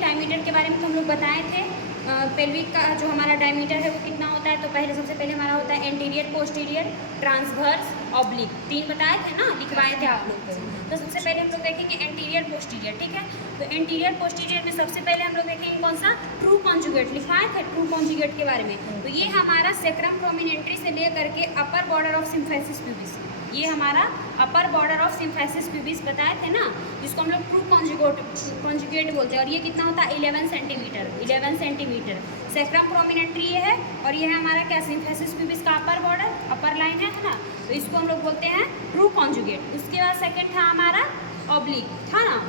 Diameter के बारे में तो हम लोग बताए थे। पेल्विक का जो हमारा डायमीटर है वो कितना होता है, तो पहले सबसे पहले हमारा होता है एंटीरियर, पोस्टीरियर, ट्रांसवर्स, ऑब्लिक। 3 बताए थे ना, लिखवाए थे आप लोग को। तो सबसे पहले हम लोग देखेंगे एंटीरियर पोस्टीरियर, ठीक है। तो एंटीरियर पोस्टीरियर में सबसे पहले हम लोग देखेंगे कौन सा, ट्रू कॉन्जुगेट। लिखवाए थे ट्रू कॉन्जुगेट के बारे में। तो ये हमारा सेक्रम प्रोमिनेंटरी से लेकर के upper border of symphysis pubis, ये हमारा upper border of symphysis pubis बताए थे ना, जिसको हम लोग ट्रू कॉन्जुगेट बोलते हैं। और ये कितना होता है 11 सेंटीमीटर, 11 सेंटीमीटर। सेक्रम प्रोमिनेंटरी ये है, और ये है हमारा क्या, सिम्फेसिस प्यूबिस का अपर बॉर्डर, अपर लाइन है ना, तो इसको हम लोग बोलते हैं ट्रू कॉन्जुगेट। उसके बाद सेकेंड था हमारा ऑब्लिक, था ना।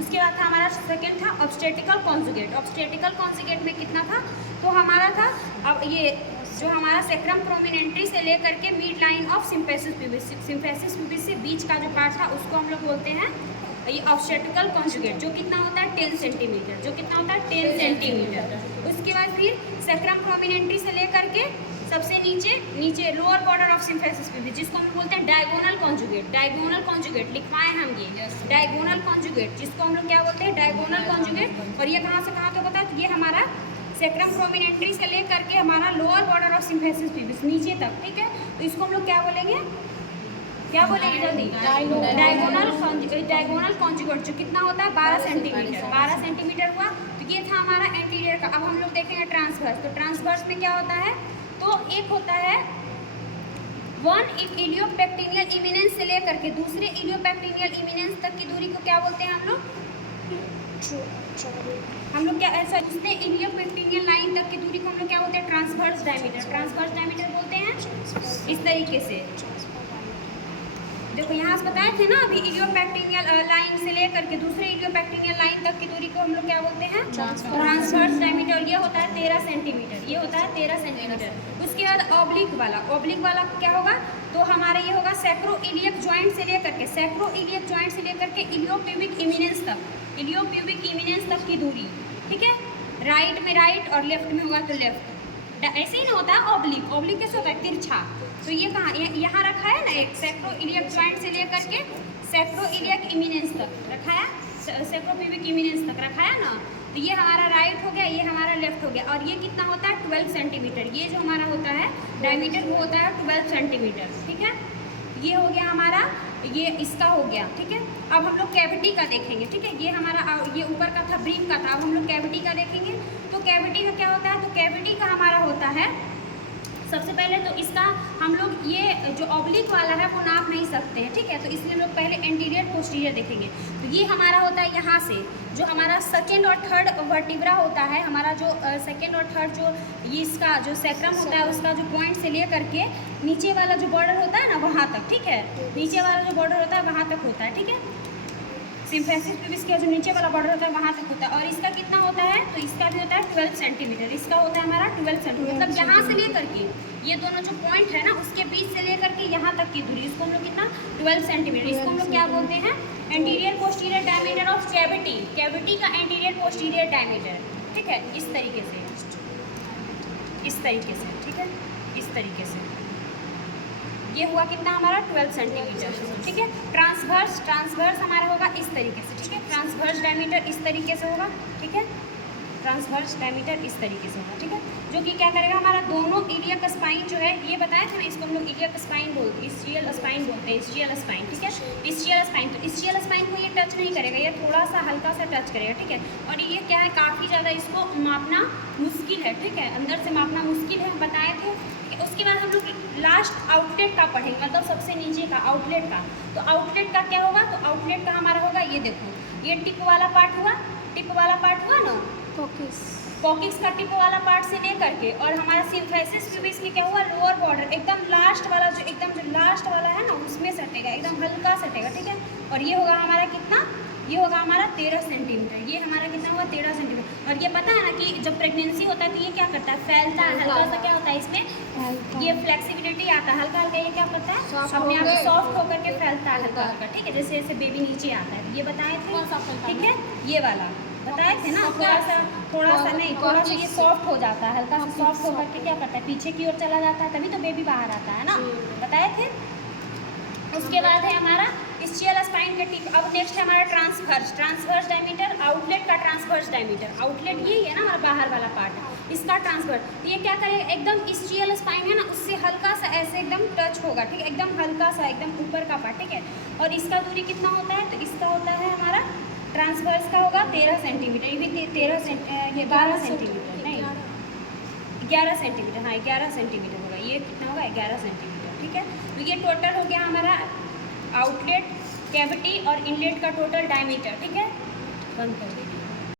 उसके बाद था हमारा सेकेंड था ऑब्स्टेटिकल कॉन्जुगेट। ऑब्स्टेटिकल कॉन्जुगेट में कितना था, तो हमारा था अब ये जो हमारा सेक्रम प्रोमिनेंटरी से लेकर के mid line of symphysis pubis, symphysis pubis से बीच का जो पार्ट था उसको हम लोग बोलते हैं ये ऑब्स्टेटिकल कॉन्जुगेट, जो कितना होता है 10 सेंटीमीटर, जो कितना होता है 10 सेंटीमीटर। उसके बाद फिर सेक्रम प्रोमिनेंटरी से लेकर के सबसे नीचे lower border of symphysis pubis, जिसको हम बोलते हैं डायगोनल कॉन्जुगेट। डायगोनल कॉन्जुगेट लिखवाए हम ये डायगोनल कॉन्जुगेट, जिसको हम लोग क्या बोलते हैं, डायगोनल कॉन्जुगेट। और ये कहाँ से कहाँ तक होता है, तो ये हमारा सेक्रम प्रोमिनेंटरी से लेकर के हमारा lower border of symphysis pubis नीचे तक, ठीक है। तो इसको हम लोग क्या बोलेंगे, क्या बोलेंगे जल्दी, डायगोनल कॉन्जुगेट, जो कितना होता है 12 सेंटीमीटर, 12 सेंटीमीटर हुआ। तो ये था हमारा एंटीरियर का। अब हम लोग देखेंगे ट्रांसवर्स। तो ट्रांसवर्स में क्या होता है, तो एक होता है 1 इलियोपेक्टिनियल इमिनेंस से लेकर के दूसरे इलियोपेक्टिनियल इमिनेंस तक की दूरी को क्या बोलते हैं हम लोग क्या ऐसा, उसने इलियोपेक्टिनियल लाइन तक की दूरी को हम लोग क्या बोलते हैं, ट्रांसवर्स डायमीटर, ट्रांसवर्स डायमीटर बोलते हैं। इस तरीके से देखो यहाँ से बताए थे ना अभी, इलियोपेक्टिनियल लाइन से लेकर के दूसरे इलियोपेक्टिनियल लाइन तक की दूरी को हम लोग क्या बोलते हैं, ट्रांसवर्स डायमीटर। ये होता है 13 सेंटीमीटर, ये होता है 13 सेंटीमीटर। उसके बाद ऑब्लिक वाला, ऑब्लिक वाला क्या होगा, तो हमारा ये होगा सैक्रोइलियक जॉइंट से लेकर के, सैक्रोइलियक जॉइंट से लेकर के इलियोप्यूबिक इमिनेंस तक, इलियोप्यूबिक इमिनेंस तक की दूरी, ठीक है। राइट में राइट और लेफ्ट में होगा तो लेफ्ट। ऐसे ही ना होता है ऑब्लिक, ऑब्लिक कैसे होता है, तिरछा। तो ये कहाँ, यहाँ रखा है ना एक सैक्रोइलियक जॉइंट से लेकर के सैक्रोइलियक इमिनेंस तक रखा है, सैक्रोप्यूबिक इमिनेंस तक रखा है ना। तो ये हमारा राइट हो गया, ये हमारा लेफ्ट हो गया। और ये कितना होता है 12 सेंटीमीटर। ये जो हमारा होता है डायमीटर वो होता है 12 सेंटीमीटर, ठीक है। ये हो गया हमारा, ये इसका हो गया, ठीक है। अब हम लोग कैविटी का देखेंगे, ठीक है। ये हमारा ये ऊपर का था, ब्रीम का था। अब हम लोग कैविटी का देखेंगे। तो कैविटी का क्या होता है, तो कैविटी का हमारा होता है सबसे पहले तो इसका हम लोग ये जो ऑब्लिक वाला है वो नाप नहीं सकते हैं, ठीक है। तो इसलिए हम लोग पहले एंटीरियर पोस्टीरियर देखेंगे। तो ये हमारा होता है यहाँ से जो हमारा सेकेंड और थर्ड वर्टिब्रा होता है, हमारा जो सेकेंड और थर्ड जो ये इसका जो सेक्रम होता है उसका जो पॉइंट से ले करके नीचे वाला जो बॉर्डर होता है ना वहाँ तक, ठीक है। नीचे वाला जो बॉर्डर होता है वहाँ तक होता है, ठीक है। सिम्फेसिस प्यूबिस का जो नीचे वाला बॉर्डर होता है वहाँ तक होता है। और इसका कितना होता है, तो इसका भी होता है 12 सेंटीमीटर। इसका होता है हमारा 12 सेंटीमीटर, मतलब यहाँ से लेकर के ये दोनों जो पॉइंट है ना उसके बीच से लेकर के यहाँ तक की दूरी, इसको हम लोग कितना 12 सेंटीमीटर। इसको हम लोग क्या बोलते हैं, anterior posterior diameter of cavity, cavity का एंटीरियर पोस्टीरियर डायमीटर, ठीक है। इस तरीके से, इस तरीके से, ठीक है, इस तरीके से। ये हुआ कितना हमारा 12 सेंटीमीटर, ठीक है। ट्रांसवर्स, ट्रांसवर्स हमारा होगा इस तरीके से, ठीक है। ट्रांसवर्स डायमीटर इस तरीके से होगा, ठीक है। ट्रांसवर्स डायमीटर इस तरीके से होगा, ठीक है। जो कि क्या करेगा, हमारा दोनों इलियक स्पाइन जो है ये बताया था ना, इसको हम लोग इलियक स्पाइन बोलते हैं, इस्ट्रियल स्पाइन बोलते हैं, इस्ट्रियल स्पाइन, ठीक है। इस्ट्रियल स्पाइन, तो इस्ट्रियल स्पाइन को ये टच नहीं करेगा, ये थोड़ा सा हल्का सा टच करेगा, ठीक है। और ये क्या है, काफ़ी ज़्यादा इसको मापना मुश्किल है, ठीक है, अंदर से मापना मुश्किल है, बताए थे। उसके बाद हम लोग लास्ट आउटलेट का पढ़ेंगे, मतलब सबसे नीचे का आउटलेट का। तो आउटलेट का क्या होगा, तो आउटलेट का हमारा होगा ये देखो, ये टिप वाला पार्ट हुआ, टिप वाला पार्ट हुआ ना, कॉकिक्स का टिप वाला पार्ट से लेकर के, और हमारा सिम्फेसिस प्यूबिस की क्या हुआ, लोअर बॉर्डर एकदम लास्ट वाला, जो एकदम जो लास्ट वाला है ना उसमें सटेगा, एकदम हल्का सटेगा, ठीक है। और ये होगा हमारा कितना, ये होगा हमारा 13 सेंटीमीटर। ये हमारा कितना हुआ 13 सेंटीमीटर। और ये पता है ना कि जब प्रेगनेंसी होता है तो ये क्या करता है, फैलता है, हल्का सा क्या होता है इसमें, ये फ्लेक्सिबिलिटी आता है, हल्का हल्का ये क्या करता है, अपने आप सॉफ्ट होकर के फैलता है हल्का हल्का, ठीक है। जैसे जैसे बेबी नीचे आता है, ये बताए थे, ठीक है। ये वाला बताए थे ना, थोड़ा सा नहीं, थोड़ा सा ये सॉफ्ट हो जाता है, हल्का सा सॉफ्ट होकर के क्या करता है, पीछे की ओर चला जाता है, तभी तो बेबी बाहर आता है ना, बताए थे। उसके बाद है हमारा स्चियल स्पाइन के टिप। अब नेक्स्ट है हमारा ट्रांसवर्स डायमीटर, आउटलेट का ट्रांसवर्स डायमीटर। आउटलेट यही है ना हमारा बाहर वाला पार्ट, इसका ट्रांसवर्स। ये क्या करेगा, एकदम स्चियल स्पाइन है ना उससे हल्का सा ऐसे एकदम टच होगा, ठीक है, एकदम हल्का सा, एकदम ऊपर का पार्ट, ठीक है। और इसका दूरी कितना होता है, तो इसका होता है हमारा ट्रांसवर्स का होगा 13 सेंटीमीटर, ये भी 12 सेंटीमीटर नहीं 11 सेंटीमीटर, हाँ 11 सेंटीमीटर होगा। ये कितना होगा, 11 सेंटीमीटर, ठीक है। तो ये टोटल हो गया हमारा आउटलेट, कैविटी और इनलेट का टोटल डायमीटर, ठीक है। बंद कर